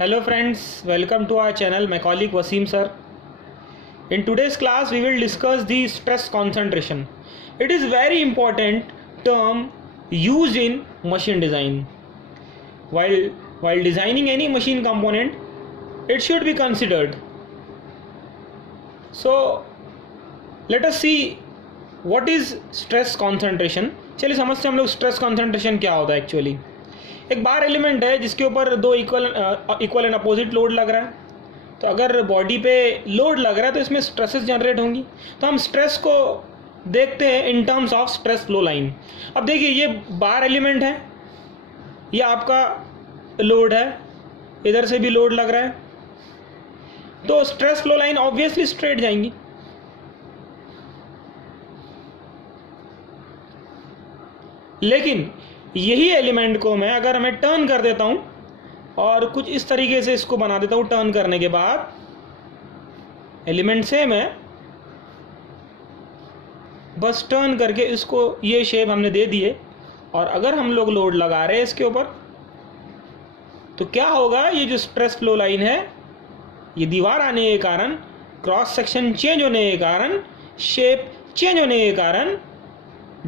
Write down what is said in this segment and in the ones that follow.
Hello friends, welcome to our channel. My colleague Wasim sir. In today's class we will discuss the stress concentration. It is very important term used in machine design. While designing any machine component, it should be considered. So let us see what is stress concentration. चलिए समझते हैं हम लोग stress concentration क्या होता है actually. एक बार element है जिसके ऊपर दो इक्वल एंड अपोजिट लोड लग रहा है. तो अगर बॉडी पे लोड लग रहा है तो इसमें स्ट्रेसेस जनरेट होंगी. तो हम स्ट्रेस को देखते हैं in terms of stress flow line. अब देखिए ये बार एलिमेंट है, ये आपका लोड है, इधर से भी लोड लग रहा है, तो stress flow line obviously straight जाएंगी. लेकिन यही एलिमेंट को मैं अगर मैं टर्न कर देता हूं और कुछ इस तरीके से इसको बना देता हूं, टर्न करने के बाद एलिमेंट सेम है, बस टर्न करके इसको ये शेप हमने दे दिए, और अगर हम लोग लोड लगा रहे हैं इसके ऊपर तो क्या होगा, ये जो स्ट्रेस फ्लो लाइन है ये दीवार आने के कारण, क्रॉस सेक्शन चेंज होने के कारण, शेप चेंज होने के कारण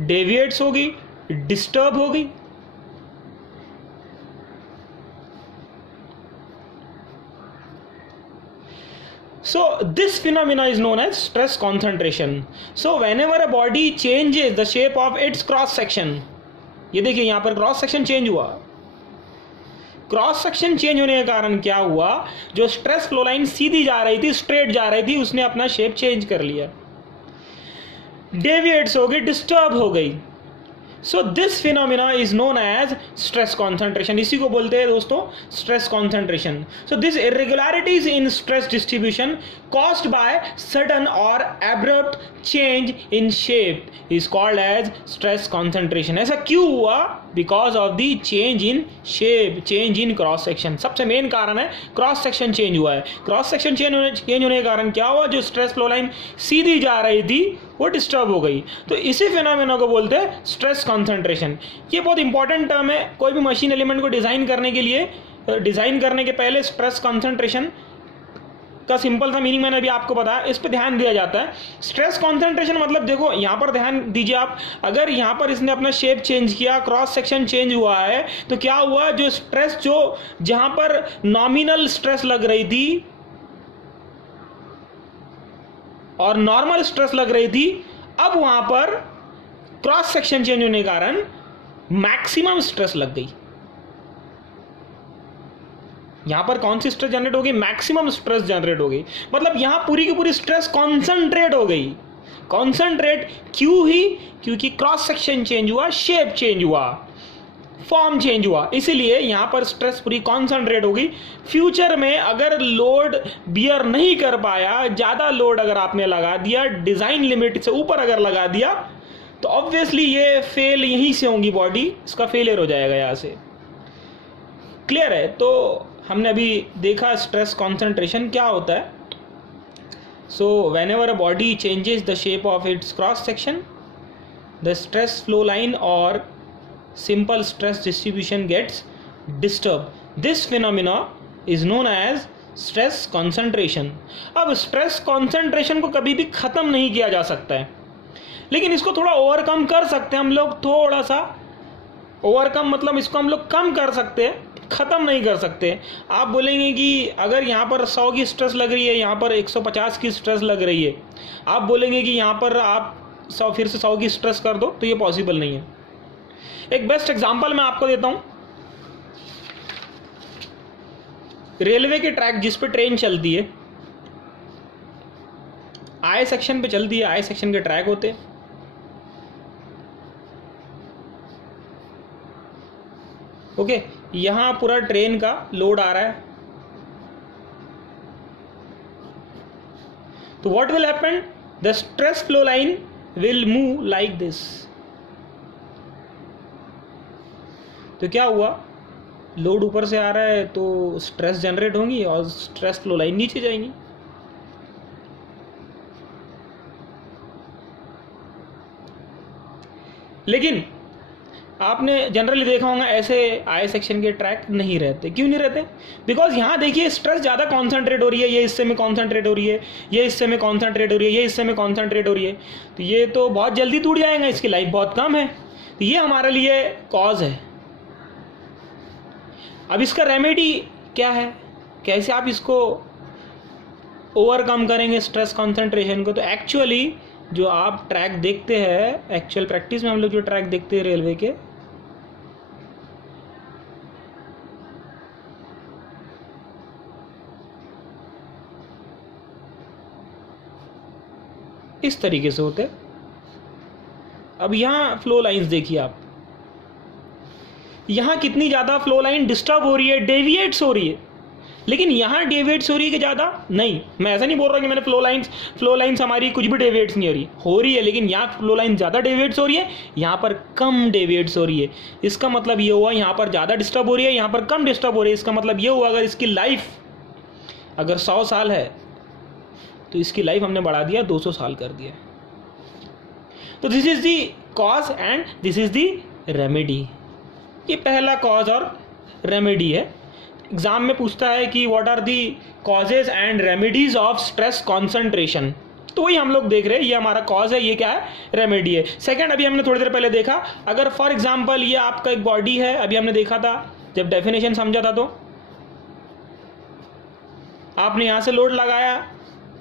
डेविएट्स होगी, डिस्टर्ब होगी. So this phenomena is known as stress concentration. So whenever a body changes the shape of its cross section, ये देखिए यहाँ पर क्रॉस सेक्शन चेंज हुआ. क्रॉस सेक्शन चेंज होने के कारण क्या हुआ, जो स्ट्रेस फ्लो लाइन सीधी जा रही थी, स्ट्रेट जा रही थी, उसने अपना शेप चेंज कर लिया, डेविएट्स हो गई, डिस्टर्ब हो गई. So this phenomena is known as stress concentration. इसी को बोलते हैं दोस्तों stress concentration. So this irregularities in stress distribution caused by sudden और abrupt change in shape is called as stress concentration. ऐसा क्यों हुआ? Because of the change in shape, change in cross section. सबसे मेन कारण है cross section change हुआ है. Cross section change होने के कारण क्या हुआ, जो स्ट्रेस फ्लो लाइन सीधी जा रही थी वो डिस्टर्ब हो गई. तो इसी फिनोमेना को बोलते हैं स्ट्रेस कॉन्सेंट्रेशन. ये बहुत इंपॉर्टेंट टर्म है. कोई भी मशीन एलिमेंट को डिज़ाइन करने के लिए, डिज़ाइन करने के पहले स्ट्रेस कॉन्सेंट्रेशन का सिंपल सा मीनिंग मैंने अभी आपको बताया, इस पे ध्यान दिया जाता है. स्ट्रेस कॉन्सेंट्रेशन मतलब देखो यहाँ पर ध्यान दीजिए आप, अगर यहाँ पर इसने अपना शेप चेंज किया, क्रॉस सेक्शन चेंज हुआ है, तो क्या हुआ, जो स्ट्रेस, जो जहाँ पर नॉमिनल स्ट्रेस लग रही थी और नॉर्मल स्ट्रेस लग रही थी, अब वहां पर क्रॉस सेक्शन चेंज होने के कारण मैक्सिमम स्ट्रेस लग गई. यहां पर कौन सी स्ट्रेस जनरेट हो गई? मैक्सिमम स्ट्रेस जनरेट हो गई. मतलब यहां पूरी की पूरी स्ट्रेस कॉन्सेंट्रेट हो गई. कॉन्सेंट्रेट क्यों हुई? क्योंकि क्रॉस सेक्शन चेंज हुआ, शेप चेंज हुआ, फॉर्म चेंज हुआ, इसीलिए यहां पर स्ट्रेस पूरी कॉन्सेंट्रेट हो गई. फ्यूचर में अगर लोड बियर नहीं कर पाया, ज्यादा लोड अगर आपने लगा दिया, डिजाइन लिमिट से ऊपर अगर लगा दिया, तो ऑब्वियसली ये फेल यहीं से होंगी, बॉडी इसका फेलियर हो जाएगा यहां से. क्लियर है? तो हमने अभी देखा स्ट्रेस कॉन्सेंट्रेशन क्या होता है. So whenever a body changes the shape of its cross section, the stress flow line और simple stress distribution gets disturbed. This phenomena is known as stress concentration. अब stress concentration को कभी भी ख़त्म नहीं किया जा सकता है, लेकिन इसको थोड़ा ओवरकम कर सकते हैं हम लोग. थोड़ा सा ओवरकम मतलब इसको हम लोग कम कर सकते हैं, ख़त्म नहीं कर सकते. आप बोलेंगे कि अगर यहाँ पर 100 की स्ट्रेस लग रही है, यहाँ पर 150 की स्ट्रेस लग रही है, आप बोलेंगे कि यहाँ पर आप 100 फिर से 100 की स्ट्रेस कर दो, तो ये पॉसिबल नहीं है. एक बेस्ट एग्जांपल मैं आपको देता हूं. रेलवे के ट्रैक जिस पे ट्रेन चलती है, आई सेक्शन पे चलती है, आई सेक्शन के ट्रैक होते हैं. ओके, यहां पूरा ट्रेन का लोड आ रहा है. तो what will happen, the stress flow line will move like this. तो क्या हुआ, लोड ऊपर से आ रहा है तो स्ट्रेस जनरेट होंगी और स्ट्रेस फ्लो लाइन नीचे जाएंगी. लेकिन आपने जनरली देखा होगा ऐसे आई सेक्शन के ट्रैक नहीं रहते। क्यों नहीं रहते? बिकॉज यहाँ देखिए स्ट्रेस ज़्यादा कॉन्सेंट्रेट हो रही है, ये हिस्से में कॉन्सेंट्रेट हो रही है, ये हिस्से में कॉन्सेंट्रेट हो रही है, ये हिस्से में कॉन्सेंट्रेट हो रही है, तो ये तो बहुत जल्दी टूट जाएगा, इसकी लाइफ बहुत कम है। तो ये हमारे लिए कॉज है। अब इसका रेमेडी क्या है, कैसे आप इसको ओवरकम करेंगे स्ट्रेस कॉन्सेंट्रेशन को? तो एक्चुअली जो आप ट्रैक देखते हैं, एक्चुअल प्रैक्टिस में हम लोग जो ट्रैक देखते हैं रेलवे के, इस तरीके से होते। अब यहाँ फ्लो लाइंस देखिए आप, यहाँ कितनी ज़्यादा फ्लो लाइन डिस्टर्ब हो रही है, डेविएट्स हो रही है। लेकिन यहाँ डेविएट्स हो रही है कि ज़्यादा नहीं, मैं ऐसा नहीं बोल रहा कि मैंने फ्लो लाइंस हमारी कुछ भी डेविएट्स नहीं हो रही है, लेकिन यहाँ फ्लो लाइन ज़्यादा डेविएट्स हो रही है, यहाँ पर कम डेविएट्स हो रही है। इसका मतलब ये हुआ यहाँ पर ज़्यादा डिस्टर्ब हो रही है, यहाँ पर कम डिस्टर्ब हो रही है। इसका मतलब ये हुआ अगर इसकी लाइफ अगर 100 साल है तो इसकी लाइफ हमने बढ़ा दिया, 200 साल कर दिया। तो this is the cause and this is the remedy. ये पहला कॉज और रेमेडी है। एग्जाम में पूछता है कि what are the causes and remedies of stress concentration, तो वही हम लोग देख रहे हैं। ये हमारा कॉज है, ये क्या है, रेमेडी है। सेकंड, अभी हमने थोड़ी देर पहले देखा, अगर फॉर एग्जांपल ये आपका एक बॉडी है, अभी हमने देखा था जब डेफिनेशन समझा था, तो आपने यहाँ से लोड लगाया,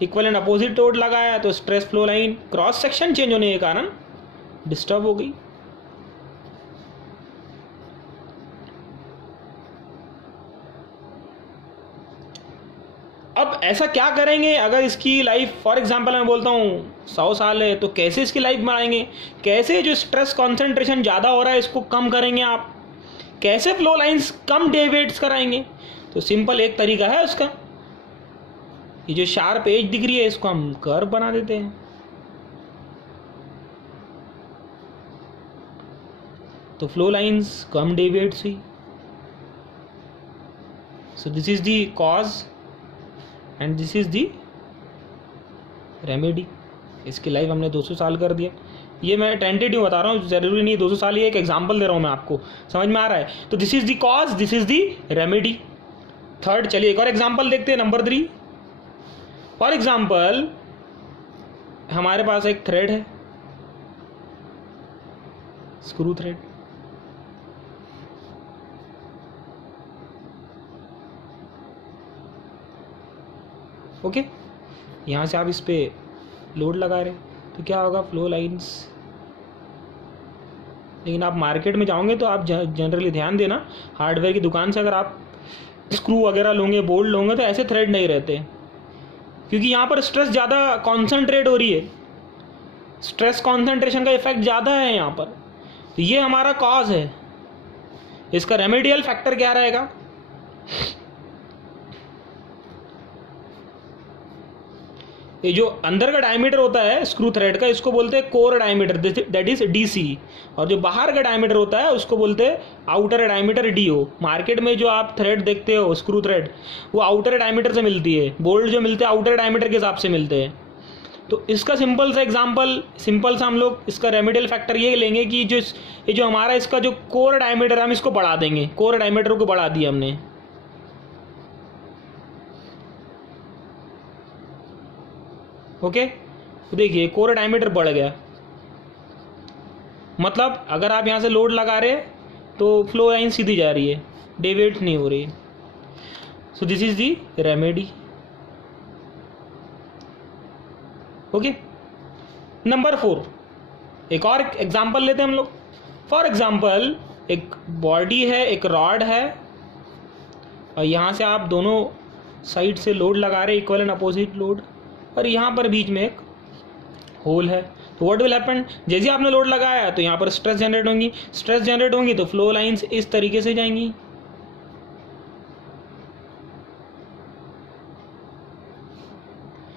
इक्वल एंड अपोजिट लोड लगाया, तो stress flow line cross section change होने के कारण डिस्टर्ब हो गई। अब ऐसा क्या करेंगे अगर इसकी लाइफ फॉर एग्जांपल मैं बोलता हूँ 100 साल है, तो कैसे इसकी लाइफ बढ़ाएंगे? कैसे जो स्ट्रेस कॉन्सेंट्रेशन ज़्यादा हो रहा है इसको कम करेंगे आप? कैसे फ्लो लाइंस कम डेविएट्स कराएंगे? तो सिंपल एक तरीका है उसका, ये जो शार्प एज दिख रही है इसको हम कर्व बना देते हैं। तो फ्लो लाइंस कम डेविएट्स हुई। So this is the cause and this is the remedy. इसकी लाइफ हमने 200 साल कर दिया। ये मैं टेंटेटिव बता रहा हूँ, जरूरी नहीं 200 साल, ये एक एग्जांपल दे रहा हूँ मैं आपको, समझ में आ रहा है? तो this is the cause, this is the remedy. Third, चलिए एक और एग्जांपल देखते हैं, नंबर 3। फॉर एग्जांपल हमारे पास एक थ्रेड है, स्क्रू थ्रेड, ओके। यहाँ से आप इस पे लोड लगा रहे, तो क्या होगा, फ्लो लाइंस। लेकिन आप मार्केट में जाओगे तो आप जनरली ध्यान देना, हार्डवेयर की दुकान से अगर आप स्क्रू वगैरह लोगे, बोल्ट लोगे, तो ऐसे थ्रेड नहीं रहते, क्योंकि यहाँ पर स्ट्रेस ज़्यादा कॉन्सेंट्रेट हो रही है, स्ट्रेस कॉन्सेंट्रेशन का इफेक्ट ज़्यादा है यहाँ पर। तो ये हमारा कॉज है। इसका रेमेडियल फैक्टर क्या रहेगा? ये जो अंदर का डायमीटर होता है स्क्रू थ्रेड का, इसको बोलते हैं core diameter, that is DC. और जो बाहर का डायमीटर होता है उसको बोलते हैं आउटर डायमीटर, डीओ। मार्केट में जो आप थ्रेड देखते हो स्क्रू थ्रेड, वो आउटर डायमीटर से मिलती है, बोल्ट जो मिलते हैं आउटर डायमीटर के हिसाब से मिलते हैं। तो इसका सिंपल सा एग्जांपल, सिंपल सा हम लोग इसका रेमेडियल फैक्टर ये लेंगे कि ये जो हमारा इसका जो कोर डायमीटर, हम इसको बढ़ा देंगे, कोर डायमीटर को बढ़ा दिया हमने, ओके। तो देखिए कोर डायमीटर बढ़ गया, मतलब अगर आप यहाँ से लोड लगा रहे तो फ्लो लाइन सीधी जा रही है, डेविएट नहीं हो रही। So this is the remedy, okay. Number 4, एक और एग्जांपल लेते हैं हम लोग। फॉर एग्जांपल एक बॉडी है, एक रॉड है, और यहाँ से आप दोनों साइड से लोड लगा रहे, इक्वल एंड अपोजिट लोड, और यहाँ पर बीच में एक होल है। तो व्हाट विल हैपन, जैसे आपने लोड लगाया तो यहाँ पर स्ट्रेस जनरेट होंगी, स्ट्रेस जनरेट होंगी तो फ्लो लाइंस इस तरीके से जाएंगी।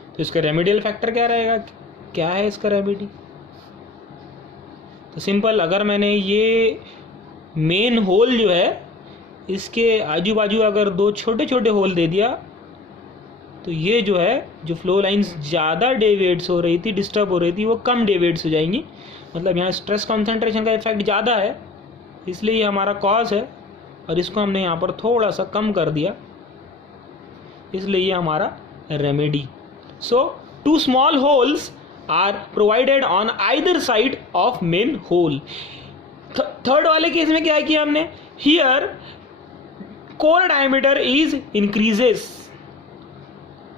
तो इसका रेमेडियल फैक्टर क्या रहेगा, क्या है इसका रेमेडी? तो सिंपल, अगर मैंने ये मेन होल जो है इसके आजू बाजू अगर 2 छोटे छोटे होल दे दिया, तो ये जो है जो फ्लो लाइंस ज़्यादा डेविएट्स हो रही थी, डिस्टर्ब हो रही थी, वो कम डेविएट्स हो जाएंगी। मतलब यहाँ स्ट्रेस कॉन्सेंट्रेशन का इफेक्ट ज़्यादा है, इसलिए ये हमारा कॉज है और इसको हमने यहाँ पर थोड़ा सा कम कर दिया, इसलिए ये हमारा remedy. So 2 small holes are provided on either side of main hole। Third वाले केस में क्या किया हमने, here core diameter is increases.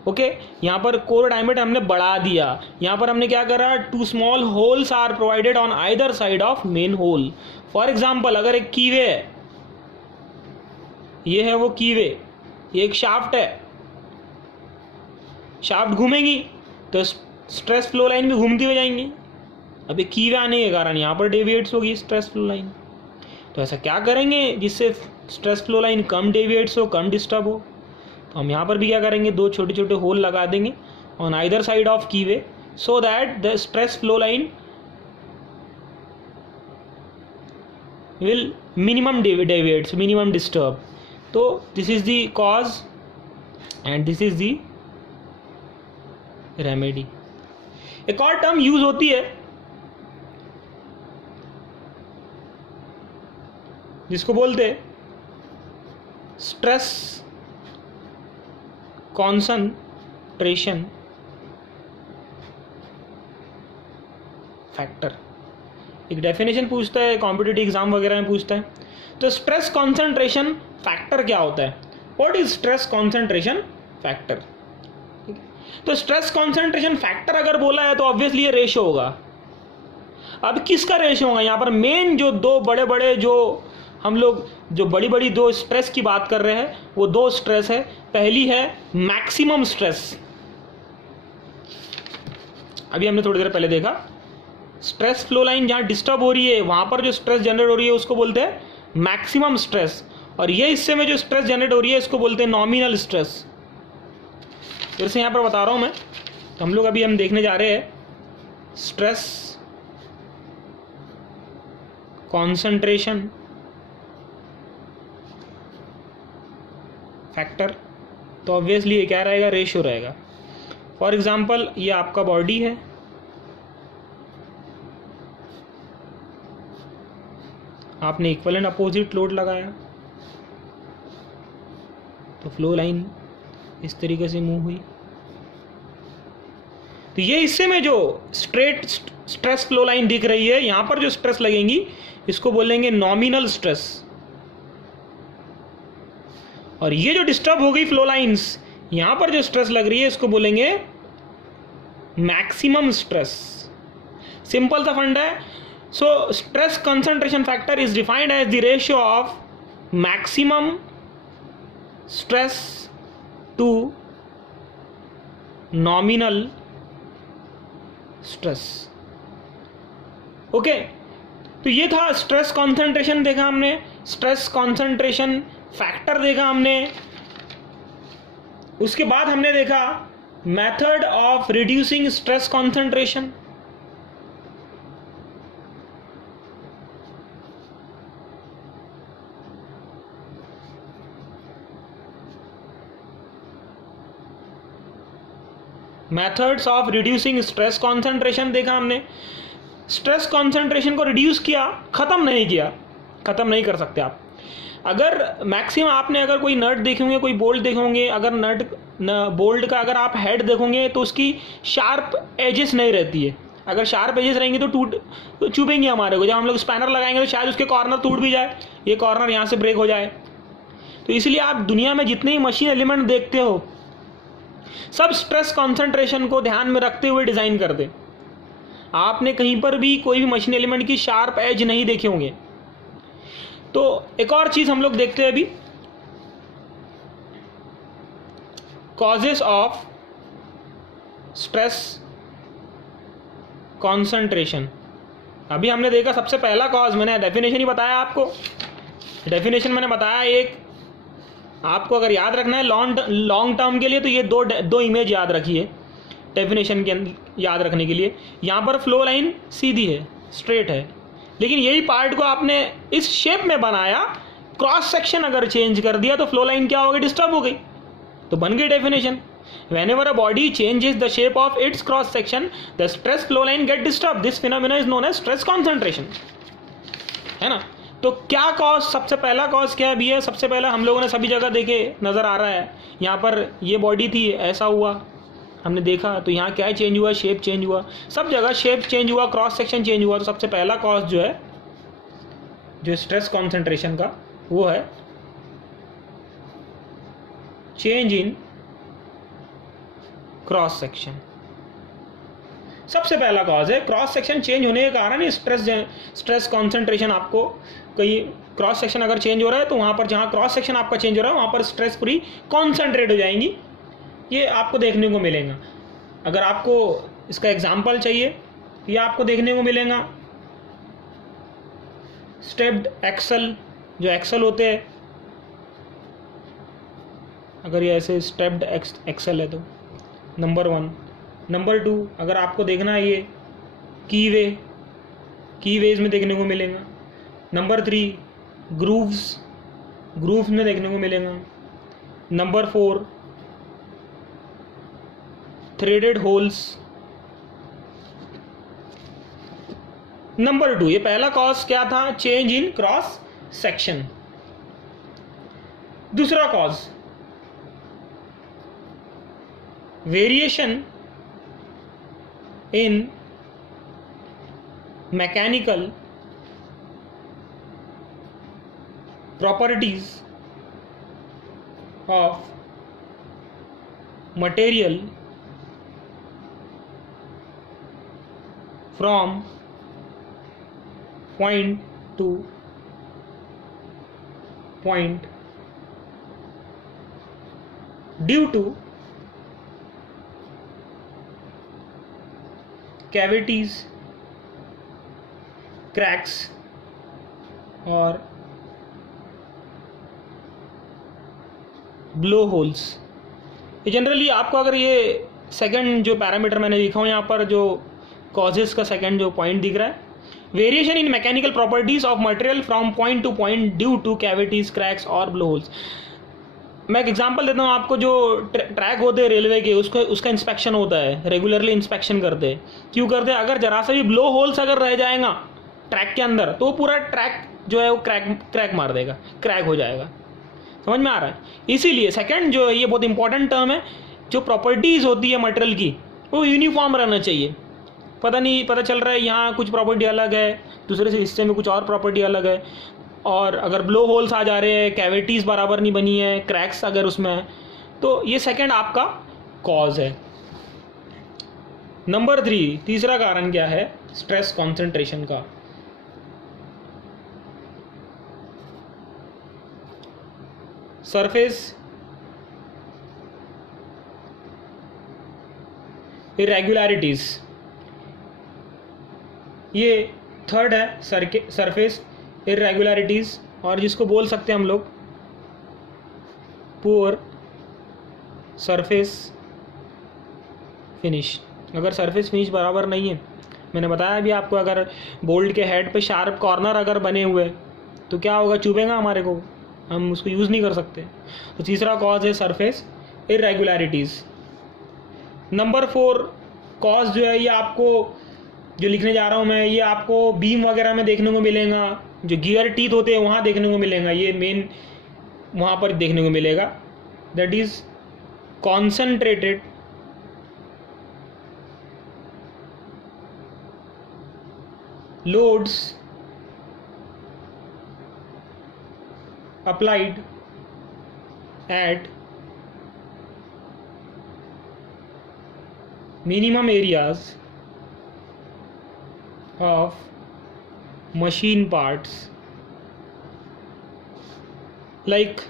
Okay, यहाँ पर कोर डायमीटर हमने बढ़ा दिया। यहाँ पर हमने क्या करा, 2 small holes are provided on either side of main hole। For example, अगर एक कीवे है, ये है वो कीवे, ये एक शाफ्ट है, शाफ्ट घूमेगी तो स्ट्रेस फ्लो लाइन भी घूमती हुई जाएंगी। अब ये कीवे आने के कारण यहाँ पर डेविएट्स होगी स्ट्रेस फ्लो लाइन। तो ऐसा क्या करेंगे जिससे स्ट्रेस फ्लो लाइन कम डेविएट्स हो, कम डिस्टर्ब हो, तो हम यहाँ पर भी क्या करेंगे, 2 छोटे छोटे होल लगा देंगे on either side of keyway, so that the stress flow line will minimum deviates, minimum disturb. तो this is the cause and this is the remedy. एक और टर्म यूज होती है जिसको बोलते हैं स्ट्रेस कॉन्संट्रेशन फैक्टर। एक डेफिनेशन पूछता है, कॉम्पिटिटिव एग्जाम वगैरह में पूछता है। तो स्ट्रेस कॉन्संट्रेशन फैक्टर क्या होता है, what is stress concentration factor. तो स्ट्रेस कॉन्संट्रेशन फैक्टर अगर बोला है तो ऑब्वियसली ये रेशो होगा। अब किसका रेशो होगा, यहाँ पर मेन जो 2 बड़े बड़े, जो हम लोग जो बड़ी बड़ी 2 स्ट्रेस की बात कर रहे हैं, वो 2 स्ट्रेस है। पहली है मैक्सिमम स्ट्रेस, अभी हमने थोड़ी देर पहले देखा, स्ट्रेस फ्लो लाइन जहाँ डिस्टर्ब हो रही है वहाँ पर जो स्ट्रेस जनरेट हो रही है उसको बोलते हैं मैक्सिमम स्ट्रेस, और ये हिस्से में जो स्ट्रेस जनरेट हो रही है इसको बोलते हैं नॉमिनल स्ट्रेस। फिर से यहाँ पर बता रहा हूँ मैं, तो हम लोग अभी हम देखने जा रहे हैं स्ट्रेस कॉन्संट्रेशन फैक्टर। तो ऑब्वियसली ये क्या रहेगा, रेशियो रहेगा। फॉर एग्जांपल, ये आपका बॉडी है, आपने इक्वल एंड अपोजिट लोड लगाया तो फ्लो लाइन इस तरीके से मूव हुई। तो ये हिस्से में जो स्ट्रेट स्ट्रेस फ्लो लाइन दिख रही है, यहां पर जो स्ट्रेस लगेंगी इसको बोलेंगे नॉमिनल स्ट्रेस, और ये जो डिस्टर्ब हो गई फ्लो लाइंस, यहां पर जो स्ट्रेस लग रही है इसको बोलेंगे मैक्सिमम स्ट्रेस। सिंपल सा फंडा है। So stress concentration factor is defined as the ratio of maximum stress to nominal stress. Okay, तो ये था स्ट्रेस कॉन्सेंट्रेशन देखा हमने, स्ट्रेस कॉन्सेंट्रेशन फैक्टर देखा हमने। उसके बाद हमने देखा method of reducing stress concentration. Methods of reducing stress concentration देखा हमने। स्ट्रेस कॉन्सेंट्रेशन को रिड्यूस किया, खत्म नहीं किया, खत्म नहीं कर सकते आप। अगर मैक्सिमम आपने अगर कोई नट देखेंगे, कोई बोल्ट देखेंगे, अगर नट बोल्ट का अगर आप हेड देखोगे तो उसकी शार्प एजेस नहीं रहती है। अगर शार्प एजेस रहेंगी तो चुभेंगे हमारे को। जब हम लोग स्पैनर लगाएंगे तो शायद उसके कॉर्नर टूट भी जाए, ये कॉर्नर यहाँ से ब्रेक हो जाए। तो इसलिए आप दुनिया में जितने ही मशीन एलिमेंट देखते हो सब स्ट्रेस कॉन्सेंट्रेशन को ध्यान में रखते हुए डिज़ाइन कर दे। आपने कहीं पर भी कोई भी मशीन एलिमेंट की शार्प एज नहीं देखे होंगे। तो एक और चीज़ हम लोग देखते हैं अभी, कॉजेस ऑफ स्ट्रेस कॉन्सेंट्रेशन। अभी हमने देखा सबसे पहला कॉज, मैंने डेफिनेशन ही बताया आपको। डेफिनेशन मैंने बताया, एक आपको अगर याद रखना है लॉन्ग टर्म के लिए तो ये दो इमेज याद रखिए डेफिनेशन के याद रखने के लिए। यहाँ पर फ्लो लाइन सीधी है, स्ट्रेट है, लेकिन यही पार्ट को आपने इस शेप में बनाया, क्रॉस सेक्शन अगर चेंज कर दिया तो फ्लो लाइन क्या हो गई, डिस्टर्ब हो गई। तो बन गई definition, whenever a body changes the shape of its cross section the stress flow line get disturbed, this phenomena is known as stress concentration, है ना। तो क्या कॉज, सबसे पहला कॉज क्या है भैया? सबसे पहला हम लोगों ने सभी जगह देखे, नज़र आ रहा है, यहाँ पर ये बॉडी थी, ऐसा हुआ, हमने देखा, तो यहाँ क्या चेंज हुआ? शेप चेंज हुआ, सब जगह शेप चेंज हुआ, क्रॉस सेक्शन चेंज हुआ। तो सबसे पहला कॉज जो है, जो स्ट्रेस कॉन्सेंट्रेशन का, वो है चेंज इन क्रॉस सेक्शन। सबसे पहला कॉज है क्रॉस सेक्शन चेंज होने के कारण स्ट्रेस कॉन्सेंट्रेशन। आपको कहीं क्रॉस सेक्शन अगर चेंज हो रहा है तो वहाँ पर जहाँ क्रॉस सेक्शन आपका चेंज हो रहा है वहाँ पर स्ट्रेस पूरी कॉन्सेंट्रेट हो जाएंगी, ये आपको देखने को मिलेगा। अगर आपको इसका एग्जाम्पल चाहिए, ये आपको देखने को मिलेगा स्टेप्ड एक्सल, जो एक्सल होते हैं, अगर ये ऐसे स्टेप्ड एक्सल है तो नंबर 1। नंबर 2 अगर आपको देखना है ये कीवेज में देखने को मिलेगा। नंबर 3 ग्रूव्स में देखने को मिलेगा। Number 4 threaded holes. नंबर 2, ये पहला कॉज क्या था? Change in cross section. दूसरा cause variation in mechanical properties of material from point to point due to cavities, cracks और ब्लो होल्स। ये जनरली आपको, अगर ये सेकंड जो पैरामीटर मैंने लिखा हूँ यहाँ पर, जो कॉजेस का सेकंड जो पॉइंट दिख रहा है, variation in mechanical properties of material from point to point due to cavities, cracks और ब्लो होल्स। मैं एक एग्जांपल देता हूँ आपको। जो ट्रैक होते हैं रेलवे के, उसका इंस्पेक्शन होता है, रेगुलरली इंस्पेक्शन करते हैं। क्यों करते हैं? अगर जरा सा भी ब्लो होल्स अगर रह जाएगा ट्रैक के अंदर तो पूरा ट्रैक जो है वो क्रैक मार देगा, क्रैक हो जाएगा। समझ में आ रहा है? इसीलिए सेकंड जो है, ये बहुत इंपॉर्टेंट टर्म है, जो प्रॉपर्टीज़ होती है मटेरियल की वो यूनिफॉर्म रहना चाहिए। पता चल रहा है यहाँ कुछ प्रॉपर्टी अलग है, दूसरे से हिस्से में कुछ और प्रॉपर्टी अलग है, और अगर ब्लो होल्स आ जा रहे हैं, कैविटीज़ बराबर नहीं बनी है, क्रैक्स अगर उसमें है, तो ये सेकंड आपका कॉज है। नंबर 3, तीसरा कारण क्या है स्ट्रेस कॉन्सेंट्रेशन का? Surface irregularities. ये थर्ड है सरफेस इरेगुलरिटीज, और जिसको बोल सकते हैं हम लोग पुअर सरफेस फिनिश। अगर सरफेस फिनिश बराबर नहीं है, मैंने बताया भी आपको, अगर बोल्ट के हेड पे शार्प कॉर्नर अगर बने हुए तो क्या होगा? चुभेगा हमारे को, हम उसको यूज़ नहीं कर सकते। तो तीसरा कॉज है सरफेस इरेगुलरिटीज़। नंबर 4 कॉज जो है, ये आपको जो लिखने जा रहा हूँ मैं, ये आपको बीम वगैरह में देखने को मिलेगा, जो गियर टीथ होते हैं वहाँ देखने को मिलेगा, ये मेन वहाँ पर देखने को मिलेगा। That is concentrated loads applied at minimum areas of machine parts like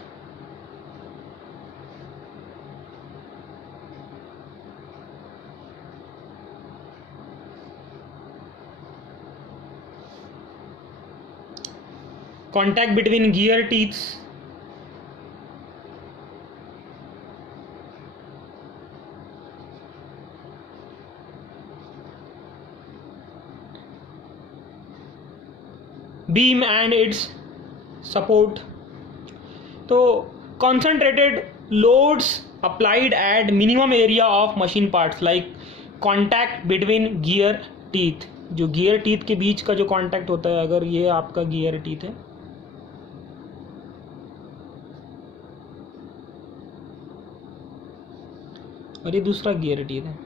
contact between gear teeth, beam and its support. तो concentrated loads applied at minimum area of machine parts like contact between gear teeth, जो gear teeth के बीच का जो contact होता है, अगर ये आपका गियर टीथ है, और ये दूसरा गियर टीथ है।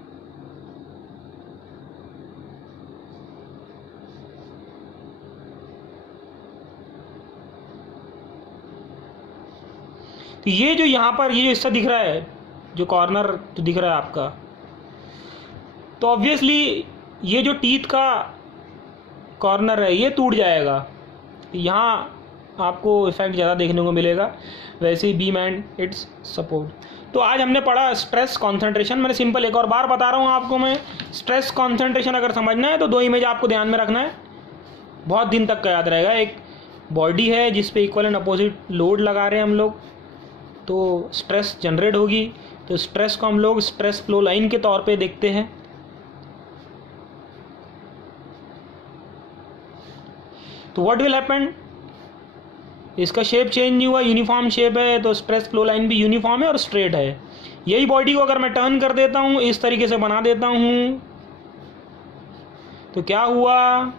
तो ये जो यहाँ पर ये जो हिस्सा दिख रहा है, जो कॉर्नर जो दिख रहा है आपका, तो ऑब्वियसली ये जो टीथ का कॉर्नर है ये टूट जाएगा, यहाँ आपको इफेक्ट ज़्यादा देखने को मिलेगा। वैसे ही बीम एंड इट्स सपोर्ट। तो आज हमने पढ़ा स्ट्रेस कॉन्सेंट्रेशन। मैंने सिंपल एक और बार बता रहा हूँ आपको मैं, स्ट्रेस कॉन्सेंट्रेशन अगर समझना है तो दो इमेज आपको ध्यान में रखना है, बहुत दिन तक का याद रहेगा। एक बॉडी है जिस पे इक्वल एंड अपोजिट लोड लगा रहे हैं हम लोग, तो स्ट्रेस जनरेट होगी। तो स्ट्रेस को हम लोग स्ट्रेस फ्लो लाइन के तौर पे देखते हैं। तो व्हाट विल हैपन, इसका शेप चेंज नहीं हुआ, यूनिफॉर्म शेप है, तो स्ट्रेस फ्लो लाइन भी यूनिफॉर्म है और स्ट्रेट है। यही बॉडी को अगर मैं टर्न कर देता हूँ, इस तरीके से बना देता हूँ, तो क्या हुआ,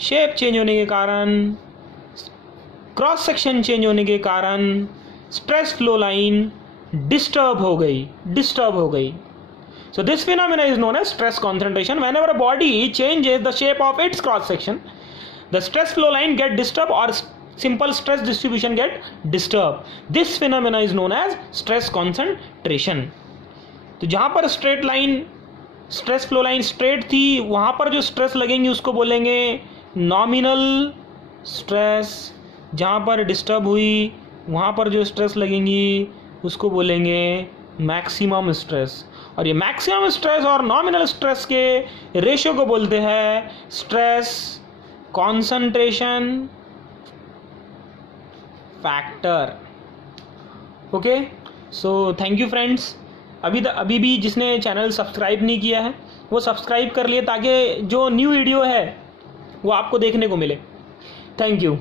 शेप चेंज होने के कारण, क्रॉस सेक्शन चेंज होने के कारण स्ट्रेस फ्लो लाइन डिस्टर्ब हो गई। So this phenomena is known as stress concentration. Whenever a body changes the shape of its cross section, the stress flow line get disturbed or simple stress distribution get disturbed. This phenomena is known as stress concentration. तो जहाँ पर straight line, stress flow line straight थी, वहाँ पर जो stress लगेंगी उसको बोलेंगे नॉमिनल स्ट्रेस। जहाँ पर डिस्टर्ब हुई वहाँ पर जो स्ट्रेस लगेंगी उसको बोलेंगे मैक्सिमम स्ट्रेस। और ये मैक्सिमम स्ट्रेस और नॉमिनल स्ट्रेस के रेशियो को बोलते हैं stress concentration factor. Okay, so thank you friends. अभी भी जिसने चैनल सब्सक्राइब नहीं किया है वो सब्सक्राइब कर लिए, ताकि जो न्यू वीडियो है वो आपको देखने को मिले। Thank you.